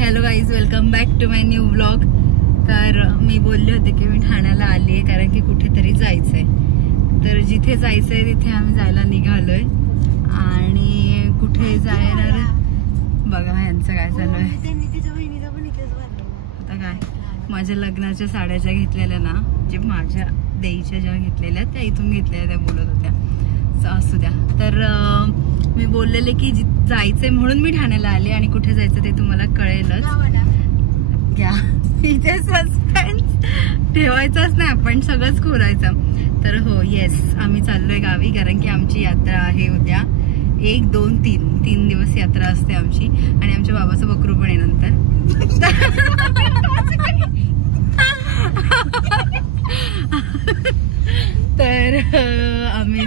Hello guys, welcome back to my new blog. तर मी बोलले होते की मी ठाण्याला आली आहे कारण की कुठेतरी जायचंय। तर जिथे जायचंय तिथे आम्ही जायला निघालोय आणि कुठे जाणार बघा यांचं काय चालू आहे। आता काय माझ्या लग्नाच्या साड्या ज्या घेतलेल्या ना, जे माझ्या देईच्या ज्या घेतलेल्या त्या इथून घेतलेल्या, त्या बोलत होत्या असू द्या। तर मी बोललेले की जायचंय म्हणून मी ठाण्याला आले आणि कुठे जायचं ते तुम्हाला कळेलच। क्या इथे सस्पेन्स ठेवायचाच नाही, आपण सगळंच खोलायचं। तर हो येस, आम्ही चाललोय गावी कारण की आमची यात्रा आहे उद्या। 1, 2, 3 दिवस यात्रा असते आमची आणि आमच्या बाबाचं बकरू पण आहे नंतर। तर आम्ही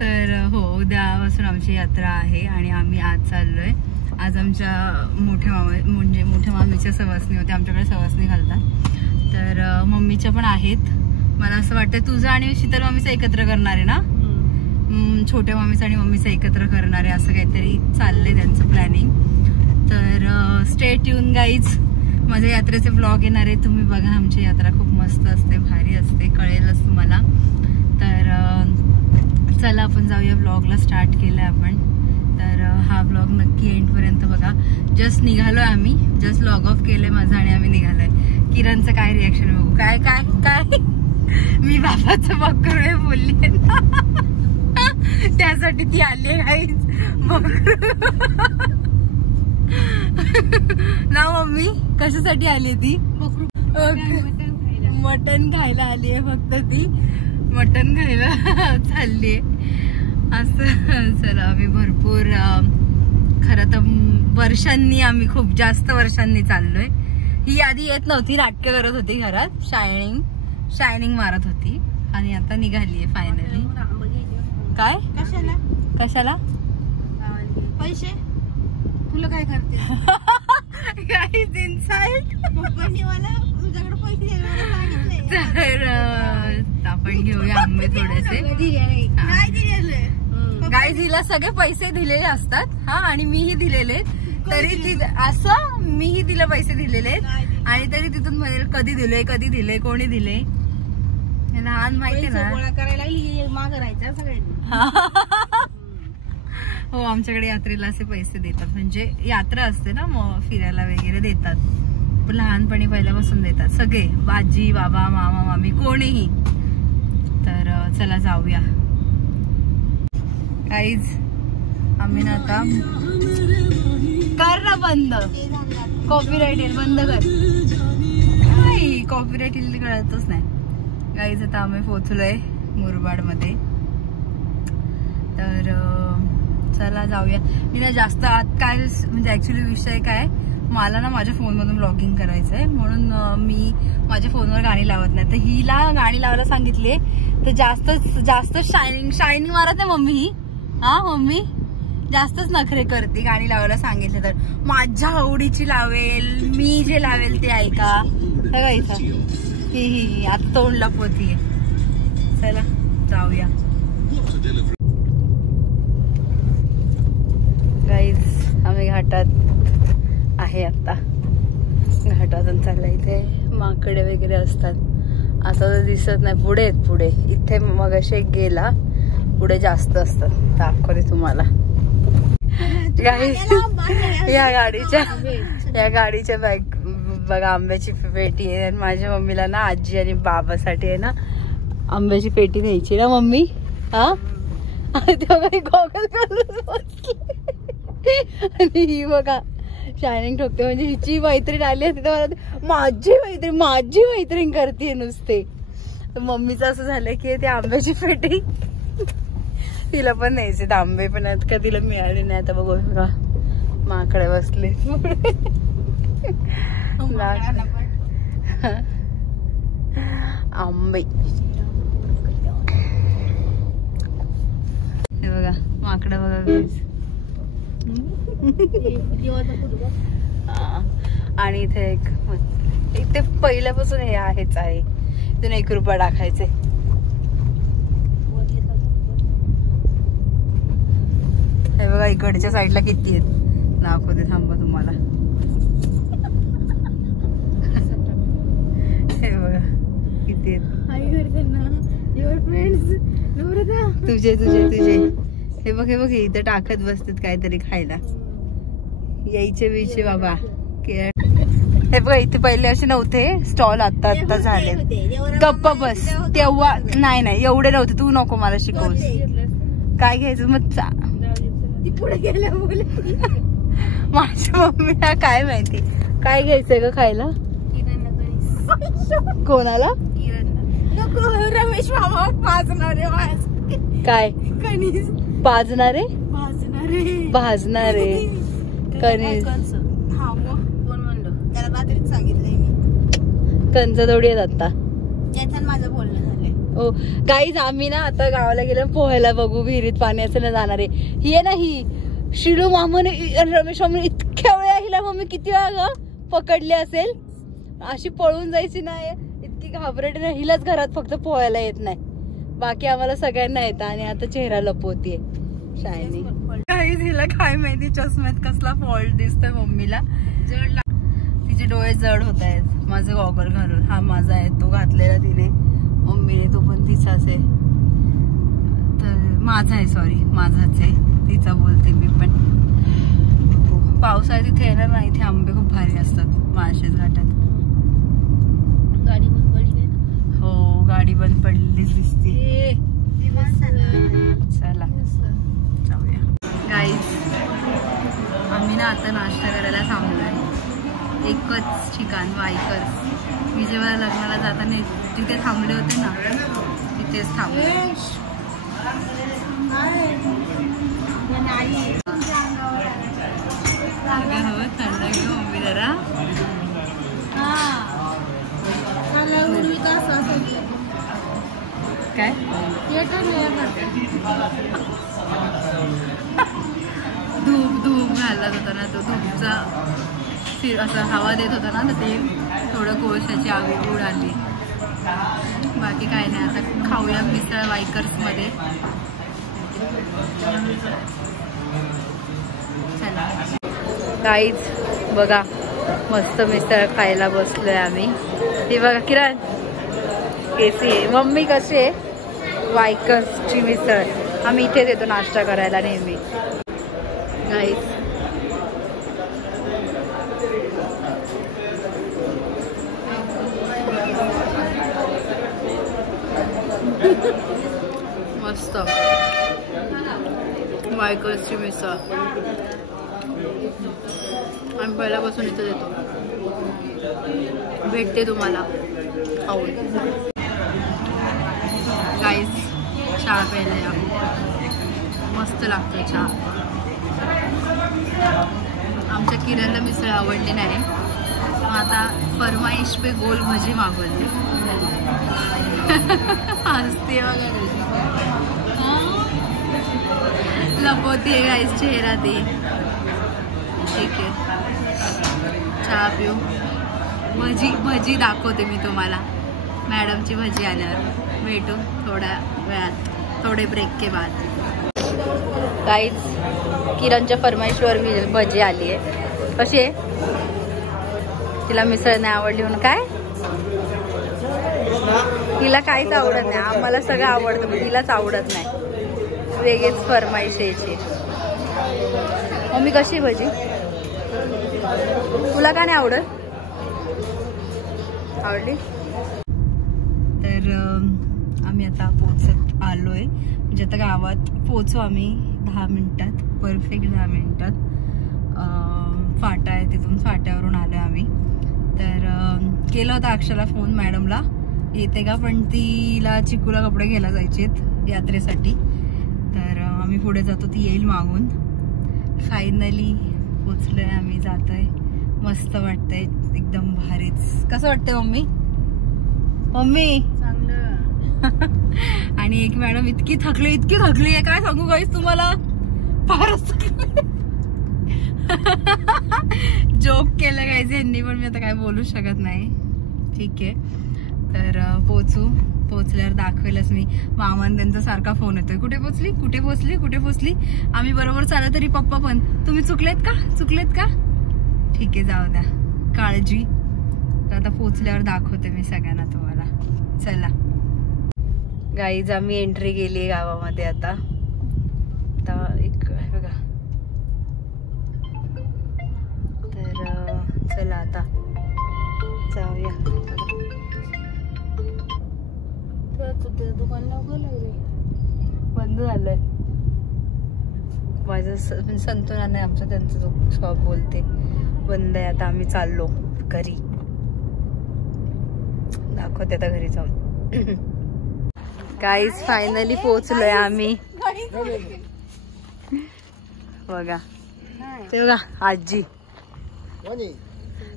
तर हो उद्यापासून आमची यात्रा आहे आणि आम्ही आज चाललोय। आज आमच्या मोठ्या मामीच्या सवासणी होत्या, आमच्याकडे सवासणी घालतात। तर मम्मीच्या पण आहेत। मला असं वाटतं तुझं आणि शीतल मामीचं एकत्र करणार आहे ना, छोट्या मामीचं आणि मम्मीचं एकत्र करणार आहे, असं काहीतरी चाललंय त्यांचं प्लॅनिंग। तर स्टे ट्यून गाईज, माझ्या यात्रेचे ब्लॉग येणार आहे, तुम्ही बघा। आमची यात्रा खूप मस्त असते, भारी असते, कळेलच तुम्हाला। तर चला आपण जाऊया, ब्लॉगला स्टार्ट केलंय आपण। तर हा ब्लॉग नक्की एंड पर्यंत बघा। जस्ट निघालोय आम्ही, जस्ट लॉग ऑफ केलंय माझं आणि आम्ही निघालोय। किरणचं काय रिॲक्शन बघू। काय काय काय मी बाबाचं बकरू बोलली ना, त्यासाठी ती आली गाईज ना। मम्मी कशासाठी आली ती? मटन खायला आली आहे, फक्त ती मटन खायला चालली आहे असं। चला आम्ही भरपूर खरं तर वर्षांनी, आम्ही खूप जास्त वर्षांनी चाललोय। ही आधी येत नव्हती, नाटकं करत होती घरात, शायनिंग मारत होती आणि आता निघालीये फायनली। काय कशाला कशाला पैसे तुला काय करते? गाईज इनसाइड तर आपण घेऊया आंबे थोडेसे। गाईज हिला सगळे पैसे दिलेले असतात हा, आणि मीही दिलेले, तरी ती असं मीही तिला पैसे दिलेले आणि तरी तिथून म्हणेल कधी दिले कोणी दिले। लहान माहिती ना मागं राहायचं सगळ्यांनी। हो आमच्याकडे यात्रेला असे पैसे देतात, म्हणजे यात्रा असते ना मग फिरायला वगैरे देतात, पण लहानपणी पहिल्यापासून देतात सगळे, बाजी बाबा मामा मामी कोणीही। तर चला जाऊया गाईज। आम्ही ना आता कर ना बंद, कॉपीराईट येईल, बंद कर। नाही कॉपीराईट येईल कळतच नाही गाईज। आता आम्ही पोहोचलोय मुरबाड मध्ये, तर चला जाऊया। मी ना जास्त आत काय म्हणजे ऍक्च्युली विषय काय, मला ना माझ्या फोन मधून ब्लॉगिंग करायचंय म्हणून मी माझ्या फोनवर गाणी लावत नाही। तर हिला गाणी लावायला सांगितले तर जास्त शायनिंग मारत नाही मम्मी ही। हा मम्मी जास्तच नखरे करते, गाणी लावायला सांगितले तर माझ्या आवडीची लावेल, मी जे लावेल ते ऐका बघायचं। ही आता तोंडला पोतीये। चला जाऊया गाईज। आम्ही घाटात आहे आता, घाटातून चाललंय। इथे माकडे वगैरे असतात, आता तर दिसत नाही, पुढे इथे मग असे गेला, पुढे जास्त असतात, दाखवते तुम्हाला गाईज। या गाडीच्या बॅग बघा, आंब्याची पेटी आहे आणि माझ्या मम्मीला ना आजी आणि बाबासाठी आहे ना आंब्याची पेटी न्यायची ना मम्मी। हा तेव्हा गॉगल घालून बसली आणि ही बघा शायनिंग ठोकते, म्हणजे हिची मैत्रीण आली असते तर मला माझी मैत्रीण करते नुसते। तर मम्मीचं असं झालं की ते आंब्याची पेटी तिला पण न्यायचे, आंबे पण आहेत का तिला मिळाले नाही। आता बघू बघा माकडे बसले आंबे, हे बघा माकडं बघा। आणि इथे इथे पहिल्यापासून हे आहेच आहे, इथून 1 रुपया टाकायचे। हे बघा इकडच्या साईडला किती आहेत, दाखवते थांबा तुम्हाला. हे बघा किती आहेत. तुझे तुझे तुझे हे बघ, हे बघ इथं टाकत बसतात काहीतरी खायला. यायचे बिचे बाबा. हे बघा इथे पहिले असे नव्हते स्टॉल, आता आता झाले. गप्पा बस. तेव्हा नाही नाही एवढे नव्हते. तू नको मला शिकवस. काय घ्यायचं मग पुढे गेल्या माझ्या मम्मीला काय माहिती काय घ्यायचंय का खायला. कोणाला? रमेश मामा पाजणारे. काय पाजणारे? भाजणारे कणीस. त्याला रात्रीच सांगितलंय मी. कंच थोडी आहेत आता. त्याच्यात माझं बोलणं झालंय. हो गाईज, आम्ही ना आता गावाला गेलो पोहायला बघू. विहिरीत पाणी असं ना जाणार आहे. ही आहे ना ही शिलू मामाने रमेश मामाने इतक्या वेळा हिला मम्मी किती वेळा पकडली असेल. अशी पळून जायची नाही, इतकी घाबरट नाही. हिलाच घरात फक्त पोहायला येत नाही, बाकी आम्हाला सगळ्यांना येतं. आणि आता चेहरा लपवतीये शायनी. काही तिला काय माहिती चष्म्यात कसला फॉल्ट दिसतोय मम्मीला. तिचे डोळे जड होत आहेत. माझं गॉगल घालून. हा माझा आहे, तो घातलेला तिने मम्मीने, तो पण तिचाच आहे. तर माझा आहे, सॉरी माझाच आहे, तिचा बोलते मी पण. पावसाळ्यात इथे येणार नाही. इथे आंबे खूप भारी असतात माळशेज घाटात. गाडी बंद पडली. हो गाडी बंद पडलेलीच दिसते. चला जाऊया गाईज. आम्ही ना आता नाश्ता करायला थांबलोय एकच ठिकाण, वायकर्स. मी जेव्हा लग्नाला जाताना जिथे थांबले होते ना तिथेच थांबले. हवं थंड घेऊ मम्मी जरा. काय धूप धूप घालत होता ना, तो धूपचा असं हवा देत होता ना, तर ते थोडं कोळशाची आग उडाली. बाकी काय नाही. आता खाऊया मिसळ वायकर्स मध्ये. गाईज बघा मस्त मिसळ खायला बसलोय आम्ही. हे बघा किरण केसी आहे. मम्मी कशी आहे? वायकर्सची मिसळ. आम्ही इथेच येतो नाश्ता करायला नेहमी. गाईज मस्त वायकर्सची मिसळ. आम्ही पहिल्यापासून इथं येतो, भेटते तुम्हाला खाऊन. गाईज चहा प्यायला मस्त लागतो चहा. आमच्या किरणला मिसळ आवडली नाही, आता फरमाईश पे गोल भजी मागवली. हसते वगैरे लपवते गाईज चेहरा ते. ठीक आहे चहा पिऊ. भजी दाखवते मी तुम्हाला. मॅडमची भजी आल्यावर भेटू थोड्या वेळात, थोडे ब्रेक के बाद. गाईज किरणच्या फरमाईशवर भजी आली आहे. कशी आहे? तिला मिसळ नाही आवडली म्हणून काय? तिला काहीच आवडत नाही. आम्हाला सगळं आवडतं पण तिलाच आवडत नाही. वेगळीच फरमाईश यायची. मम्मी कशी भजी? तुला का नाही आवडत? आवडली? तर आम्ही आता पोहोचत आलोय. म्हणजे आता गावात पोहोचू आम्ही 10 मिनिटात, परफेक्ट 10 मिनिटात. फाटा आहे, तिथून फाट्यावरून आलोय आम्ही. तर केला होता अक्षरला फोन मॅडमला येते का, पण तिला चिकूला कपडे घ्यायला जायचेत यात्रेसाठी. तर आम्ही पुढे जातो, ती येईल मागून. फायनली पोचलोय आम्ही, जातोय. मस्त वाटतंय एकदम भारीच. कसं वाटतंय मम्मी? मम्मी चांगलं. आणि एक मॅडम इतकी थकली आहे काय सांगू गाईस तुम्हाला. फारच जोक केलं गाईस यांनी, पण मी आता काय बोलू शकत नाही. ठीक आहे तर पोचू. पोहोचल्यावर दाखवेलच मी. मामान त्यांचा सारखा फोन येतोय, कुठे पोहोचली कुठे पोहोचली कुठे पोहोचली. आम्ही बरोबर चालत तरी पप्पा पण तुम्ही चुकलेत का चुकलेत का. ठीक आहे जाऊ द्या, काळजी. तर आता पोहोचल्यावर दाखवते मी सगळ्यांना तुम्हाला. चला गाईज आम्ही एंट्री केली गावामध्ये. आता एक बघा. तर चला आता जाऊया. दुकान बंद झालंय. माझं संतून नाही आमचं, त्यांचं शॉप बोलते बंद आहे. आता आम्ही चाललो घरी, दाखवते आता घरी जाऊन. गाईज फायनली पोहोचलोय आम्ही. बघा ते बघा आजी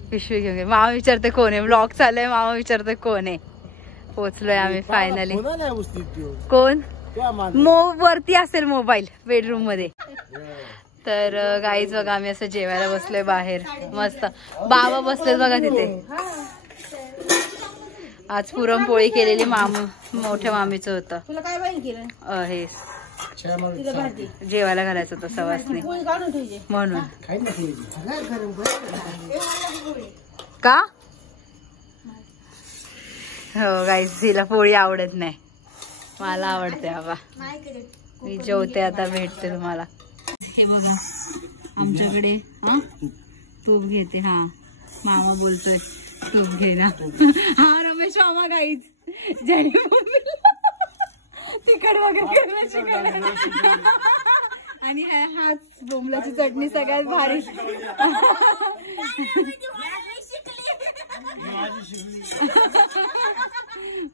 पिशवी घेऊन गे. मामा विचारते कोण आहे, ब्लॉग चालू मामा विचारते कोण आहे. पोहोचलोय आम्ही फायनली. कोण वरती असेल मोबाईल बेडरूम मध्ये. तर गाईज बघा आम्ही असं जेवायला बसलोय बाहेर मस्त. बाबा बसलेत बघा तिथे. आज पुरणपोळी केलेली मोठ्या मामीचं होतं. हे जेवायला घालायचं होतं सवासने म्हणून. का हो गाईस, तिला पोळी आवडत नाही, मला आवडते बाबा. मी जेवते आता, भेटते तुम्हाला. हे बघा आमच्याकडे तूप घेते. हा मामा बोलतोय तूप घे ना. हा रमेश मामा गाईज जय तिखट वगैरे शिकायला. आणि हाच बोंबलाची चटणी सगळ्यात भारी.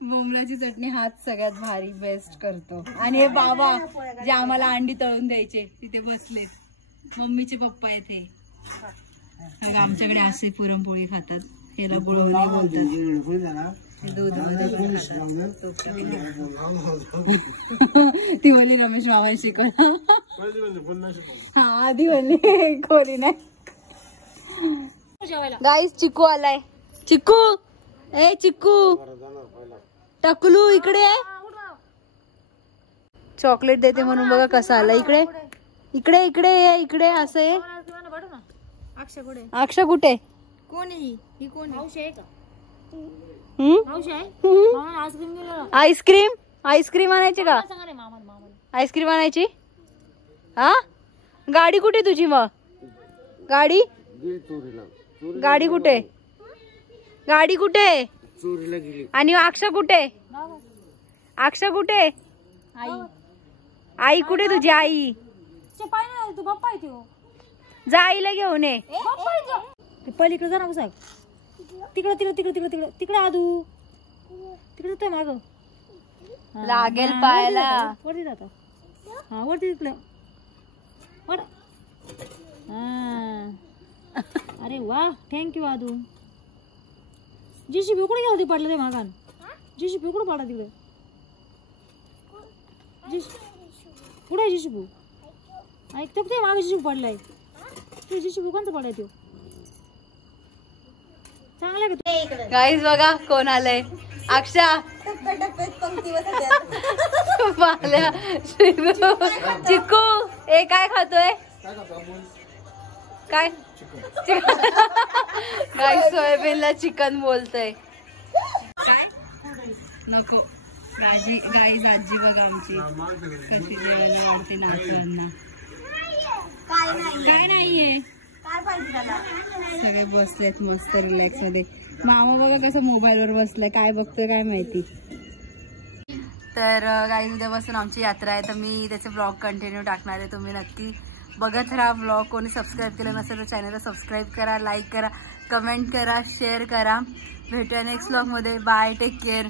बोंबलाची चटणी हाच सगळ्यात भारी बेस्ट करतो. आणि हे बाबा जे आम्हाला अंडी तळून द्यायचे तिथे बसलेत. मम्मीचे पप्पा आहेत हे. आमच्याकडे असे पुरणपोळी खातात. हेला बुळवणी बोलतात. दूध मध्ये ती बोलली रमेश मामा शिकवला. हा आधी बोलली खोली नाही. गाईस चिकू आलाय. चिकू ए चिकू टकलू इकडे. चॉकलेट देते म्हणून बघा कसा आला. इकडे इकडे इकडे इकडे असं आहे. अक्षा कुठे कोण ही कोण आहे का. आईस्क्रीम आईस्क्रीम आणायची का. आईस्क्रीम आणायची. हा गाडी कुठे तुझी मग. गाडी गाडी कुठे गाडी कुठे. आणि अक्षा कुठे. अक्षा कुठे. आई कुठे तुझी आई. जा आईला घेऊन ये. पलीकडे जा ना बसा. तिकडे तिकडे तिकडे तिकडे तिकडे तिकडे आदू तिकडे तो माग लागेल पायाला. वरती जातो. हा वरती तिकडे वर. अरे वा थँक्यू आदू. जेसीबी कुठे गेला पडलं ते मागान. जेसीबी कुठे पडला तिकडे. कुठे आहे जेसीबी. ऐकतो ते मागे जेसीबी पडलाय. ते जेसीबी कोणता पडलाय तो. गाईज बघा कोण आलंय. अक्षा चिकू ए काय खातोय काय. गाईज सोयाबीनला चिकन बोलतोय. नको गाईज आजी बघा आमची कशी जेवायला आवडते नातवांना. काय नाहीये. सगळे बसलेत मस्त रिलॅक्स मध्ये. मामा बघा कसं मोबाईल वर बसलाय, काय बघतोय काय माहिती. तर गाईज उद्यापासून आमची यात्रा आहे, तर मी त्याचे ब्लॉग कंटिन्यू टाकणार आहे. तुम्ही नक्की बघत राहा ब्लॉग. कोणी सबस्क्राईब केलं नसेल तर चॅनलला सबस्क्राईब करा, लाईक करा, कमेंट करा, शेअर करा. भेटूया नेक्स्ट ब्लॉग मध्ये. Bye, take care.